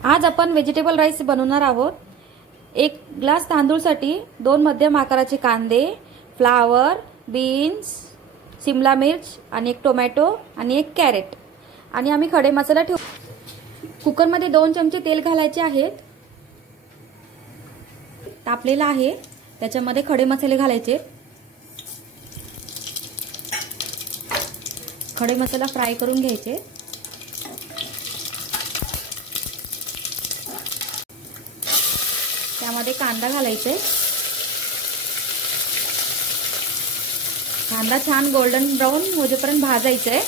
आज आपण vegetable rice बनवणार आहोत। 1 ग्लास तांदूळसाठी 2 मध्यम आकाराचे कांदे, फ्लावर, बीन्स, शिमला मिर्च आणि 1 टोमॅटो आणि 1 कॅरेट आणि आम्ही खडे मसाला ठेवू। कुकर मध्ये 2 चमचे तेल घालायचे आहेत। तापलेला आहे, त्याच्यामध्ये खडे मसाले घालायचे। खडे मसाला फ्राय करून घ्यायचे। त्यामध्ये कांदा घालायचे। कांदा छान गोल्डन ब्राउन होजेपर्यंत भाजायचा आहे।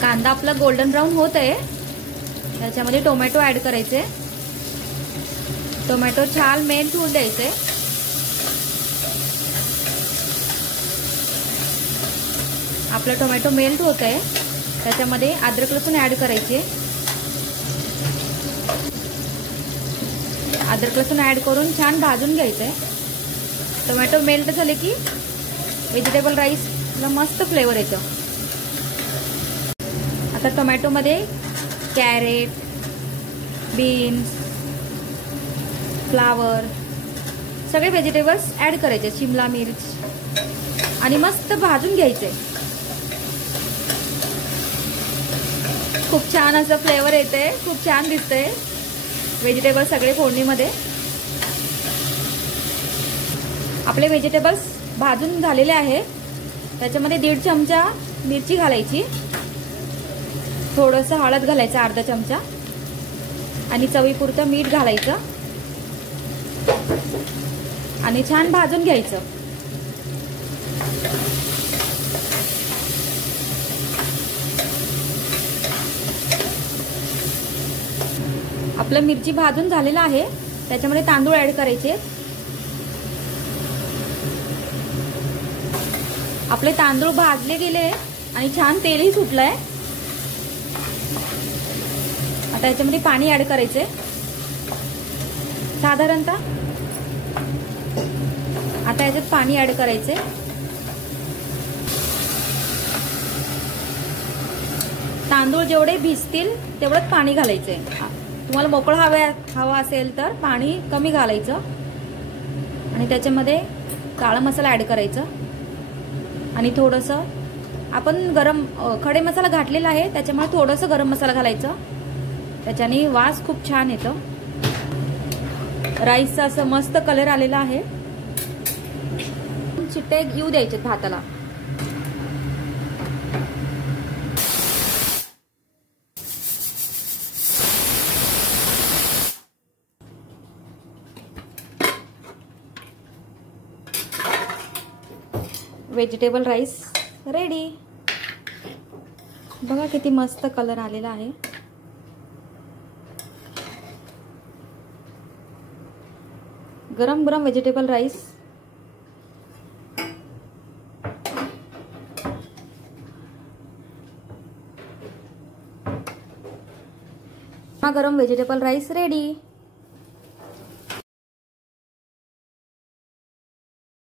कांदा आपला गोल्डन ब्राउन होत आहे, त्याच्यामध्ये टोमॅटो ऍड करायचे। टोमॅटो छान मेल्ट होऊन द्यायचे। आपला टोमॅटो मेल्ट होत आहे, त्याच्यामध्ये अद्रक लसूण ऍड करायचे। अद्रक लसूण ऍड करून छान भाजून घ्यायचंय। टोमॅटो मेल्ट झाले की व्हेजिटेबल राईसला मस्त फ्लेवर येतो। आता टोमॅटो मध्ये कॅरेट, बीन्स, फ्लावर सगळे व्हेजिटेबल्स ऍड करायचे, शिमला मिर्च आणि मस्त भाजून घ्यायचे। खूप छान असं फ्लेवर येते, खूप छान दिसतंय व्हेजिटेबल सगळे फोडणीमध्ये। आपले व्हेजिटेबल्स भाजून झालेले आहे, त्याच्यामध्ये 1.5 चमचा मिरची घालायची, थोडंसं हळद घालायचं अर्धा चमचा आणि चवीपुरतं मीठ घालायचं आणि छान भाजून घ्यायचं। आपलं मिरची भाजून झालेला आहे, त्याच्यामध्ये तांदूळ ऍड करायचे। आपले तांदूळ भाजले गेले आणि छान तेलही सुटलंय। आता याच्यामध्ये पाणी ऍड करायचे साधारणतः। आता याच्यात पाणी ऍड करायचे। तांदूळ जेवढे भिजतील तेवढंच पाणी घालायचे। तुम्हाला मोकळं हवा असेल तर पाणी कमी घालायचं आणि त्याच्यामध्ये काळा मसाला ऍड करायचा आणि थोडंसं आपण खडे मसाला घातलेला आहे, त्याच्यामुळे थोडंसं गरम मसाला घालायचा, त्याच्याने वास खूप छान येतो। राईसचा असं मस्त कलर आलेला आहे। चिट्टे येऊ द्यायचे भाताला। Vegetable rice ready. बघा किती मस्त कलर आलेला आहे। गरम गरम व्हेजिटेबल राईस गरम व्हेजिटेबल राईस रेडी।